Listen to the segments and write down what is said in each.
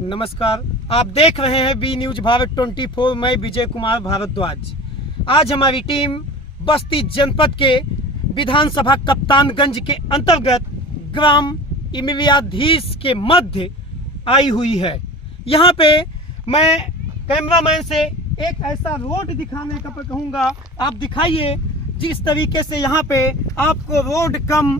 नमस्कार, आप देख रहे हैं बी न्यूज भारत 24। मैं विजय कुमार भारद्वाज। आज हमारी टीम बस्ती जनपद के विधानसभा कप्तानगंज के अंतर्गत ग्राम इमरियाधीश के मध्य आई हुई है। यहाँ पे मैं कैमरामैन से एक ऐसा रोड दिखाने का कहूँगा, आप दिखाइए जिस तरीके से यहाँ पे आपको रोड कम,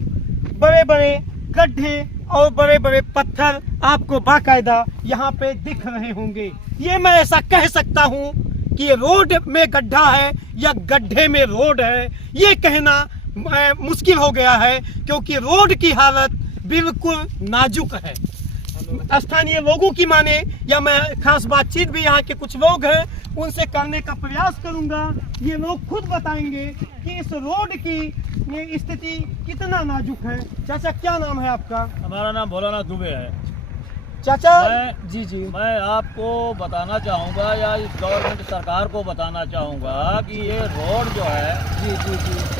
बड़े बड़े गड्ढे और बड़े बड़े पत्थर आपको बाकायदा यहाँ पे दिख रहे होंगे। ये मैं ऐसा कह सकता हूँ कि रोड में गड्ढा है या गड्ढे में रोड है, ये कहना मुश्किल हो गया है, क्योंकि रोड की हालत बिल्कुल नाजुक है। स्थानीय लोगों की माने या मैं खास बातचीत भी यहाँ के कुछ लोग हैं उनसे करने का प्रयास करूंगा। ये लोग खुद बताएंगे कि इस रोड की स्थिति कितना नाजुक है। चाचा, क्या नाम है आपका? हमारा नाम भोलानाथ दुबे है। चाचा जी मैं आपको बताना चाहूँगा या इस गवर्नमेंट सरकार को बताना चाहूँगा कि ये रोड जो है जी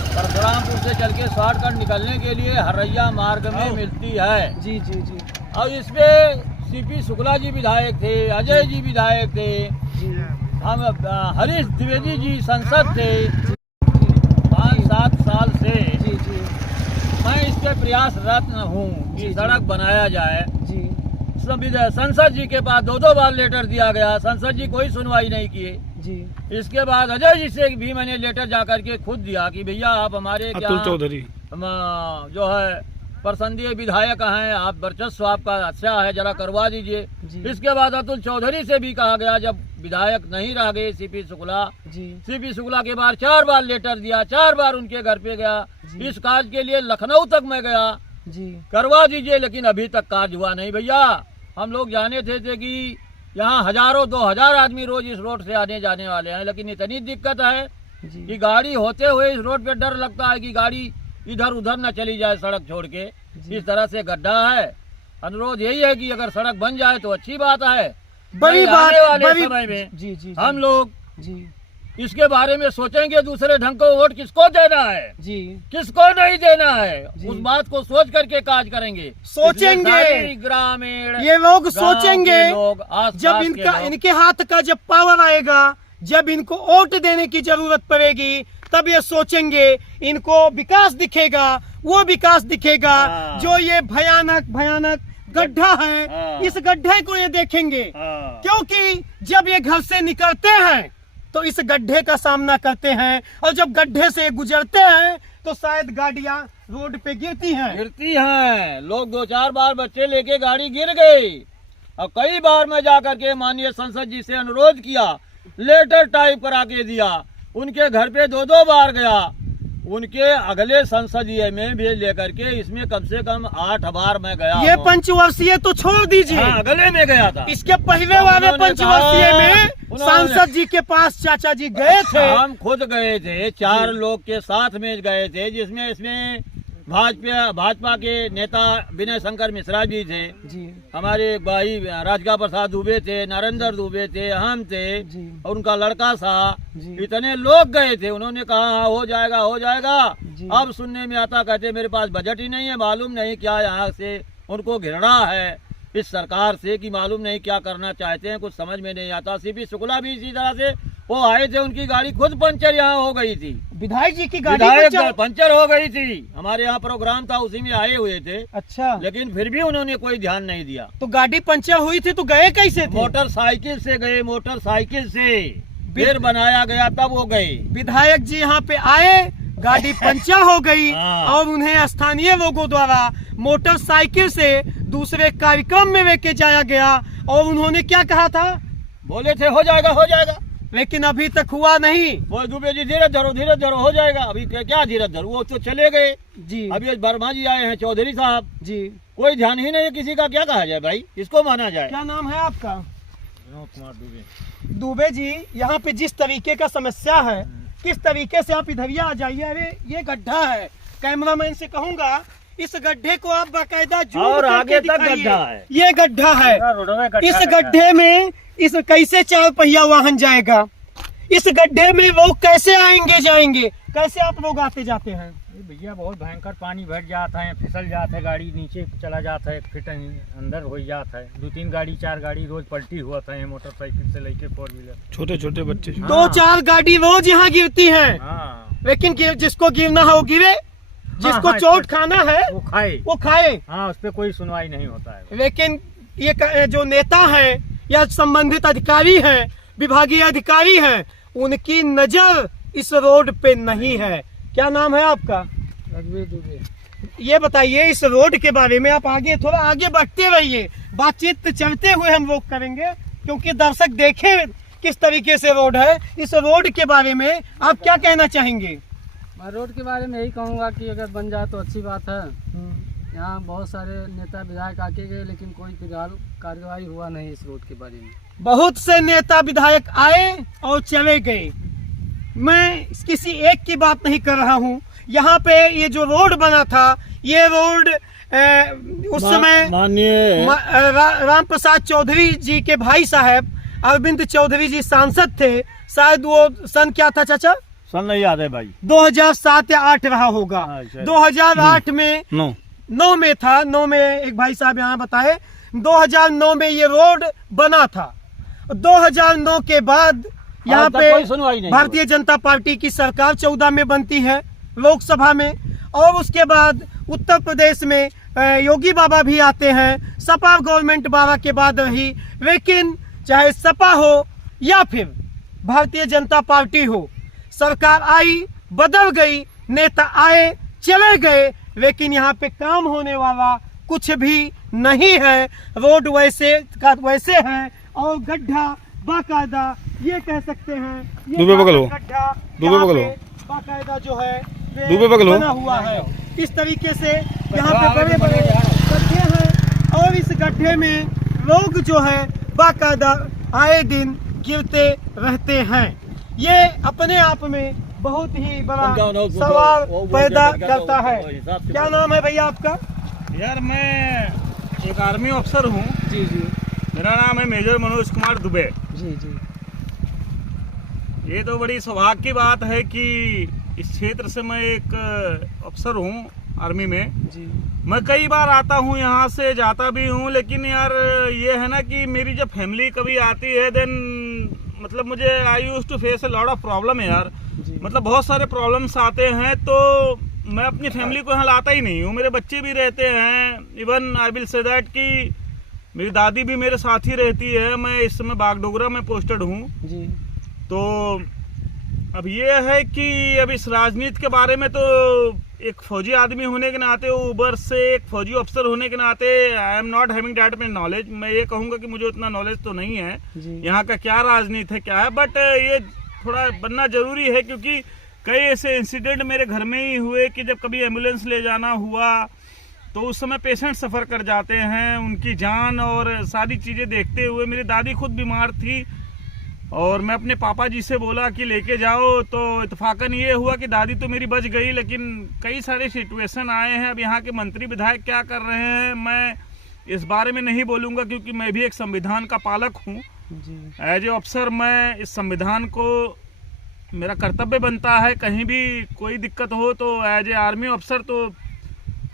परशुरामपुर से चल के शॉर्टकट निकलने के लिए हरैया मार्ग में मिलती है। जी और इसमें सीपी शुक्ला जी विधायक थे, अजय जी विधायक थे, हम हरीश द्विवेदी जी संसद थे। 5-7 साल से मैं इस पे प्रयासरत हूँ कि सड़क बनाया जाए। संसद जी के पास 2 बार लेटर दिया गया, संसद जी कोई सुनवाई नहीं किए। इसके बाद अजय जी से भी मैंने लेटर जाकर के खुद दिया कि भैया आप हमारे अतुल चौधरी जो है प्रसंदीय विधायक हैं, आप वर्चस्व आपका अच्छा है, जरा करवा दीजिए। इसके बाद अतुल चौधरी से भी कहा गया, जब विधायक नहीं रह गए सीपी शुक्ला के बाद 4 बार लेटर दिया, 4 बार उनके घर पे गया। इस कार्य के लिए लखनऊ तक मैं गया, करवा दीजिए, लेकिन अभी तक कार्य हुआ नहीं। भैया हम लोग जाने थे कि यहाँ 1000-2000 आदमी रोज इस रोड से आने जाने वाले हैं, लेकिन इतनी दिक्कत है कि गाड़ी होते हुए इस रोड पे डर लगता है कि गाड़ी इधर उधर न चली जाए सड़क छोड़ के। इस तरह से गड्ढा है। अनुरोध यही है कि अगर सड़क बन जाए तो अच्छी बात है। बड़ी बात वाले समय में हम लोग इसके बारे में सोचेंगे, दूसरे ढंग को वोट किसको देना है, किसको नहीं देना है, उस बात को सोच करके काज करेंगे, सोचेंगे। ग्रामीण ये लोग सोचेंगे लोग जब इनके हाथ का जब पावर आएगा, जब इनको वोट देने की जरूरत पड़ेगी, तब ये सोचेंगे, इनको विकास दिखेगा, वो विकास दिखेगा। जो ये भयानक गड्ढा है, इस गड्ढे को ये देखेंगे, क्योंकि जब ये घर से निकलते हैं तो इस गड्ढे का सामना करते हैं, और जब गड्ढे से गुजरते हैं तो शायद गाड़ियां रोड पे गिरती हैं। लोग 2-4 बार बच्चे लेके गाड़ी गिर गई, और कई बार मैं जाकर के माननीय संसद जी से अनुरोध किया, लेटर टाइप करा के दिया, उनके घर पे 2 बार गया, उनके अगले संसदीय में भी लेकर के इसमें कम से कम 8 बार मैं गया। ये पंचवर्षीय तो छोड़ दीजिए, अगले में गया था। इसके पहले वाले पंचवर्षीय में सांसद जी के पास चाचा जी गए थे। हम खुद गए थे, 4 लोग के साथ में गए थे, जिसमें इसमें भाजपा के नेता विनय शंकर मिश्रा जी थे, हमारे भाई राजगा प्रसाद दुबे थे, नरेंद्र दुबे थे, हम थे, और उनका लड़का सा, इतने लोग गए थे। उन्होंने कहा हो जाएगा। अब सुनने में आता, कहते मेरे पास बजट ही नहीं है, मालूम नहीं क्या यहाँ से उनको घृणा है इस सरकार से कि मालूम नहीं क्या करना चाहते हैं, कुछ समझ में नहीं आता। सीपी शुक्ला भी इसी तरह से वो आए थे, उनकी गाड़ी खुद पंचर यहाँ हो गई थी, विधायक जी की गाड़ी पंचर हो गई थी। हमारे यहाँ प्रोग्राम था, उसी में आए हुए थे। अच्छा, लेकिन फिर भी उन्होंने कोई ध्यान नहीं दिया। तो गाड़ी पंचर हुई थी तो गए कैसे थे? मोटरसाइकिल से गए, मोटरसाइकिल से फिर बनाया गया, तब वो गए। विधायक जी यहाँ पे आए, गाड़ी पंचर हो गई, और उन्हें स्थानीय लोगों द्वारा मोटरसाइकिल से दूसरे कार्यक्रम में लेके जाया गया, और उन्होंने क्या कहा था? बोले थे हो जाएगा, लेकिन अभी तक हुआ नहीं। वो दुबे जी धीरे धरो हो जाएगा। अभी क्या धीरे धरो, वो तो चले गए जी। अभी वर्मा जी आए हैं, चौधरी साहब जी, कोई ध्यान ही नहीं किसी का। क्या कहा जाए भाई, किसको माना जाए? क्या नाम है आपका? विनोद कुमार दुबे। दुबे जी, यहाँ पे जिस तरीके का समस्या है, किस तरीके से आप इधर आ जाइए। अरे ये गड्ढा है, कैमरामैन से कहूँगा इस गड्ढे को आप बाकायदा और आगे तक गड्ढा है। ये गड्ढा है, इस गड्ढे में इस कैसे 4 पहिया वाहन जाएगा? इस गड्ढे में लोग कैसे आएंगे जाएंगे? कैसे आप लोग आते जाते हैं? भैया बहुत भयंकर पानी भर जाता है, फिसल जाता है, गाड़ी नीचे चला जाता है, 1 फीट अंदर हो जाता है। 2-3 गाड़ी 4 गाड़ी रोज पलटी हुआ था, मोटरसाइकिल से लेके 4 व्हीलर। छोटे छोटे बच्चे। 2-4 गाड़ी रोज यहाँ गिरती है, हाँ लेकिन जिसको गिरना है वो गिरे, जिसको हाँ, चोट खाना है वो खाए। हाँ, उस पर कोई सुनवाई नहीं होता है। लेकिन ये जो नेता है या संबंधित अधिकारी है, विभागीय अधिकारी है, उनकी नजर इस रोड पे नहीं है। क्या नाम है आपका? रघुवीर दुबे। ये बताइए इस रोड के बारे में, आप आगे थोड़ा आगे बढ़ते रहिए, बातचीत चलते हुए हम लोग करेंगे, क्योंकि दर्शक देखे किस तरीके से रोड है। इस रोड के बारे में आप क्या कहना चाहेंगे? मैं रोड के बारे में यही कहूँगा कि अगर बन जाए तो अच्छी बात है। यहाँ बहुत सारे नेता विधायक आके गए, लेकिन कोई फिलहाल कार्रवाई हुआ नहीं इस रोड के बारे में। बहुत से नेता विधायक आए और चले गए, मैं किसी एक की बात नहीं कर रहा हूँ। यहाँ पे ये जो रोड बना था, ये रोड उस समय माननीय राम प्रसाद चौधरी जी के भाई साहब अरविंद चौधरी जी सांसद थे। शायद वो सन क्या था चाचा? सन नहीं याद है भाई, 2007 या 8 रहा होगा। अच्छा। 2008 में 9 में था, 9 में एक भाई साहब यहाँ बताए, 2009 में ये रोड बना था। 2009 के बाद यहाँ पे भारतीय जनता पार्टी की सरकार 14 में बनती है लोकसभा में, और उसके बाद उत्तर प्रदेश में योगी बाबा भी आते हैं। सपा गवर्नमेंट 12 के बाद रही, लेकिन चाहे सपा हो या फिर भारतीय जनता पार्टी हो, सरकार आई बदल गई, नेता आए चले गए, लेकिन यहाँ पे काम होने वाला कुछ भी नहीं है। रोड वैसे का वैसे है, और गड्ढा बाकायदा ये कह सकते हैं, दुबे बगलो, गड्ढा दुबे बगलो, बाकायदा जो है दुबे बगलो बना हुआ है। इस तरीके से यहाँ पे बड़े बड़े गड्ढे हैं, और इस गड्ढे में लोग जो है बाकायदा आए दिन गिरते रहते हैं। ये अपने आप में बहुत ही बड़ा सवाल पैदा करता है। क्या नाम है भैया आपका? यार मैं एक आर्मी अफसर हूँ। जी जी मेरा नाम है मेजर मनोज कुमार दुबे। जी जी। ये तो बड़ी सौभाग्य की बात है कि इस क्षेत्र से मैं एक अफसर हूँ आर्मी में। जी मैं कई बार आता हूँ, यहाँ से जाता भी हूँ, लेकिन यार ये है ना कि मेरी जब फैमिली कभी आती है देन मतलब मुझे I use to face a lot of problem है यार। मतलब बहुत सारे प्रॉब्लम्स आते हैं, तो मैं अपनी फैमिली को यहाँ लाता ही नहीं हूँ। मेरे बच्चे भी रहते हैं, even I will say that कि मेरी दादी भी मेरे साथ ही रहती है। मैं इस समय बागडोगरा में पोस्टेड हूँ। जी। तो अब ये है कि अब इस राजनीति के बारे में तो एक फौजी आदमी होने के नाते, ऊबर से एक फौजी अफसर होने के नाते I am not having that much knowledge. मैं ये कहूँगा कि मुझे उतना नॉलेज तो नहीं है यहाँ का क्या राजनीति है क्या है, बट ये थोड़ा बनना जरूरी है, क्योंकि कई ऐसे इंसिडेंट मेरे घर में ही हुए कि जब कभी एम्बुलेंस ले जाना हुआ तो उस समय पेशेंट सफ़र कर जाते हैं, उनकी जान और सारी चीज़ें देखते हुए। मेरी दादी खुद बीमार थी और मैं अपने पापा जी से बोला कि लेके जाओ, तो इत्तेफाकन ये हुआ कि दादी तो मेरी बच गई, लेकिन कई सारे सिचुएशन आए हैं। अब यहाँ के मंत्री विधायक क्या कर रहे हैं मैं इस बारे में नहीं बोलूँगा, क्योंकि मैं भी एक संविधान का पालक हूँ। एज ए अफसर मैं इस संविधान को मेरा कर्तव्य बनता है, कहीं भी कोई दिक्कत हो तो एज ए आर्मी अफसर तो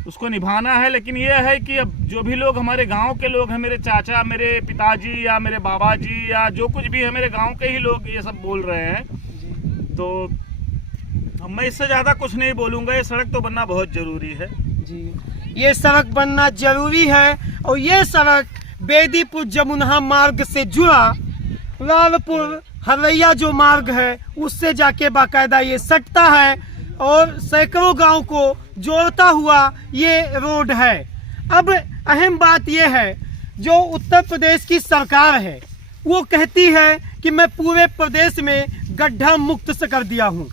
उसको निभाना है। लेकिन ये है कि अब जो भी लोग हमारे गांव के लोग हैं, मेरे चाचा, मेरे पिताजी या मेरे बाबा जी या जो कुछ भी है, मेरे गांव के ही लोग ये सब बोल रहे हैं, तो अब मैं इससे ज़्यादा कुछ नहीं बोलूँगा। ये सड़क तो बनना बहुत ज़रूरी है जी। ये सड़क बनना जरूरी है, और ये सड़क बेदीपुर जमुना मार्ग से जुड़ा लालपुर हरैया जो मार्ग है उससे जाके बाकायदा ये सटता है, और सैकड़ों गांव को जोड़ता हुआ ये रोड है। अब अहम बात यह है, जो उत्तर प्रदेश की सरकार है वो कहती है कि मैं पूरे प्रदेश में गड्ढा मुक्त से कर दिया हूँ।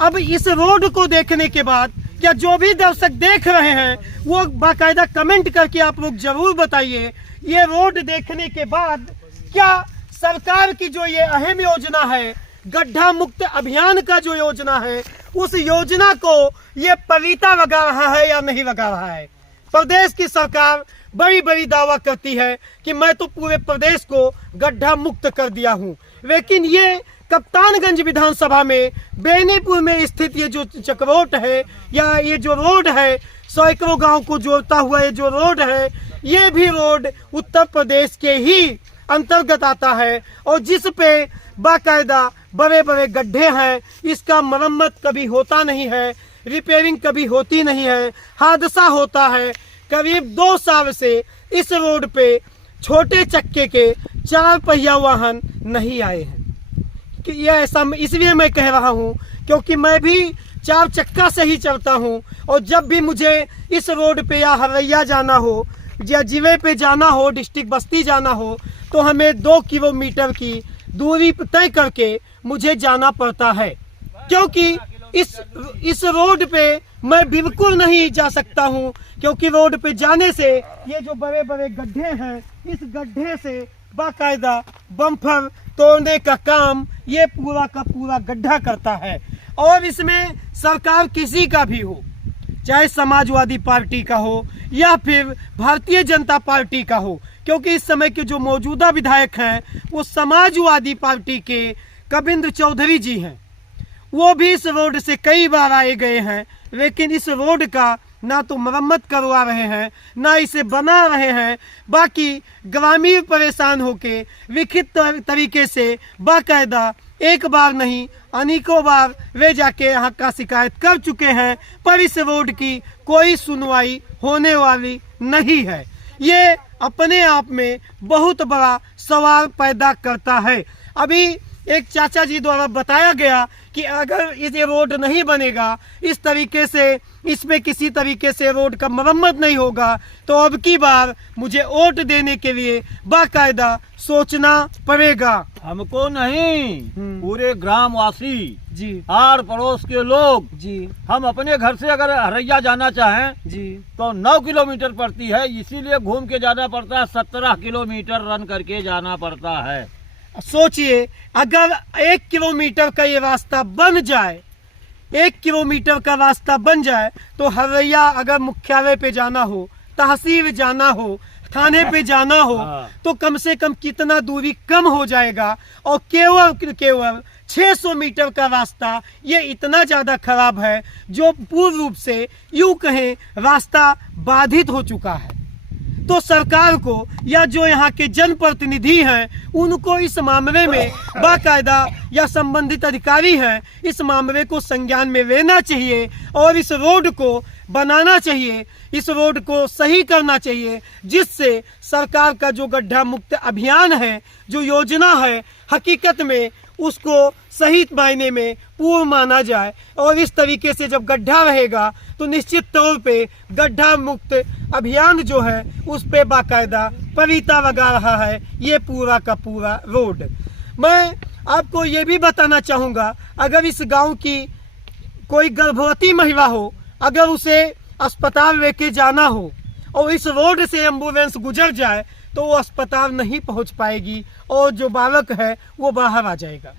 अब इस रोड को देखने के बाद क्या जो भी दर्शक देख रहे हैं वो बाकायदा कमेंट करके आप लोग जरूर बताइए, ये रोड देखने के बाद क्या सरकार की जो ये अहम योजना है, गड्ढा मुक्त अभियान का जो योजना है, उस योजना को ये पलीता लगा रहा है या नहीं लगा रहा है। प्रदेश की सरकार बड़ी बड़ी दावा करती है कि मैं तो पूरे प्रदेश को गड्ढा मुक्त कर दिया हूँ, लेकिन ये कप्तानगंज विधानसभा में बेनीपुर में स्थित ये जो चकरोट है या ये जो रोड है, सैकड़ों गांव को जोड़ता हुआ ये जो रोड है, ये भी रोड उत्तर प्रदेश के ही अंतर्गत आता है और जिस पे बाकायदा बड़े बड़े गड्ढे हैं। इसका मरम्मत कभी होता नहीं है, रिपेयरिंग कभी होती नहीं है, हादसा होता है। करीब 2 साल से इस रोड पे छोटे चक्के के 4 पहिया वाहन नहीं आए हैं। कि यह ऐसा इसलिए मैं कह रहा हूँ क्योंकि मैं भी 4 चक्का से ही चलता हूँ और जब भी मुझे इस रोड पे या हरैया जाना हो या जिले पे जाना हो, डिस्ट्रिक्ट बस्ती जाना हो, तो हमें 2 किलोमीटर की दूरी तय करके मुझे जाना पड़ता है क्योंकि इस रोड पे मैं बिल्कुल नहीं जा सकता हूँ क्योंकि रोड पे जाने से ये जो बड़े बड़े गड्ढे हैं, इस गड्ढे से बाकायदा बम्फर तोड़ने का काम ये पूरा का पूरा गड्ढा करता है। और इसमें सरकार किसी का भी हो, चाहे समाजवादी पार्टी का हो या फिर भारतीय जनता पार्टी का हो, क्योंकि इस समय के जो मौजूदा विधायक हैं वो समाजवादी पार्टी के कविंद्र चौधरी जी हैं। वो भी इस रोड से कई बार आए गए हैं, लेकिन इस रोड का ना तो मरम्मत करवा रहे हैं, ना इसे बना रहे हैं। बाकी ग्रामीण परेशान होके लिखित तरीके से बाकायदा एक बार नहीं अनेकों बार वे जाके यहाँ का शिकायत कर चुके हैं, पर इस रोड की कोई सुनवाई होने वाली नहीं है। ये अपने आप में बहुत बड़ा सवाल पैदा करता है। अभी एक चाचा जी द्वारा बताया गया कि अगर ये रोड नहीं बनेगा, इस तरीके से इसमें किसी तरीके से रोड का मरम्मत नहीं होगा, तो अब की बार मुझे वोट देने के लिए बाकायदा सोचना पड़ेगा। हमको नहीं, पूरे ग्रामवासी जी, आर पड़ोस के लोग जी, हम अपने घर से अगर हरैया जाना चाहें जी, तो 9 किलोमीटर पड़ती है, इसीलिए घूम के जाना पड़ता है। 17 किलोमीटर रन करके जाना पड़ता है। सोचिए अगर 1 किलोमीटर का ये रास्ता बन जाए, 1 किलोमीटर का रास्ता बन जाए तो हरैया अगर मुख्यालय पे जाना हो, तहसील जाना हो, थाने पे जाना हो, तो कम से कम कितना दूरी कम हो जाएगा। और केवल 600 मीटर का रास्ता ये इतना ज्यादा खराब है जो पूर्ण रूप से यूं कहें रास्ता बाधित हो चुका है। तो सरकार को या जो यहाँ के जनप्रतिनिधि हैं उनको इस मामले में बाकायदा या संबंधित अधिकारी हैं इस मामले को संज्ञान में लेना चाहिए और इस रोड को बनाना चाहिए, इस रोड को सही करना चाहिए, जिससे सरकार का जो गड्ढा मुक्त अभियान है, जो योजना है, हकीकत में उसको सही मायने में पूर्ण माना जाए। और इस तरीके से जब गड्ढा रहेगा तो निश्चित तौर पे गड्ढा मुक्त अभियान जो है उस पे बाकायदा पविता लगा रहा है ये पूरा का पूरा रोड। मैं आपको ये भी बताना चाहूँगा, अगर इस गांव की कोई गर्भवती महिला हो, अगर उसे अस्पताल लेके जाना हो और इस रोड से एम्बुलेंस गुजर जाए तो वो अस्पताल नहीं पहुंच पाएगी और जो बालक है वो बाहर आ जाएगा।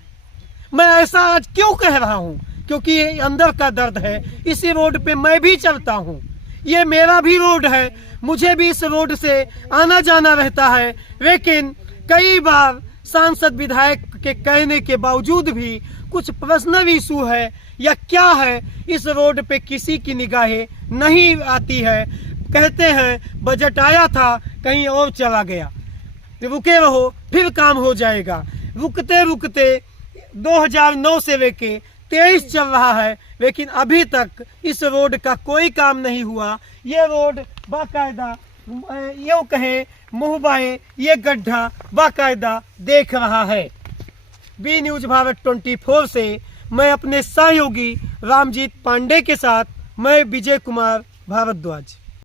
मैं ऐसा आज क्यों कह रहा हूँ? क्योंकि ये अंदर का दर्द है। इसी रोड पे मैं भी चलता हूँ, ये मेरा भी रोड है, मुझे भी इस रोड से आना जाना रहता है, लेकिन कई बार सांसद विधायक के कहने के बावजूद भी कुछ पर्सनल इशू है या क्या है, इस रोड पे किसी की निगाहें नहीं आती है। कहते हैं बजट आया था कहीं और चला गया, रुके रहो फिर काम हो जाएगा। रुकते रुकते 2009 से लेके 23 चल रहा है, लेकिन अभी तक इस रोड का कोई काम नहीं हुआ। ये रोड बाकायदा यूँ कहें मुँह बाएं ये गड्ढा बाकायदा देख रहा है। बी न्यूज भारत 24 से मैं अपने सहयोगी रामजीत पांडे के साथ मैं विजय कुमार भारद्वाज।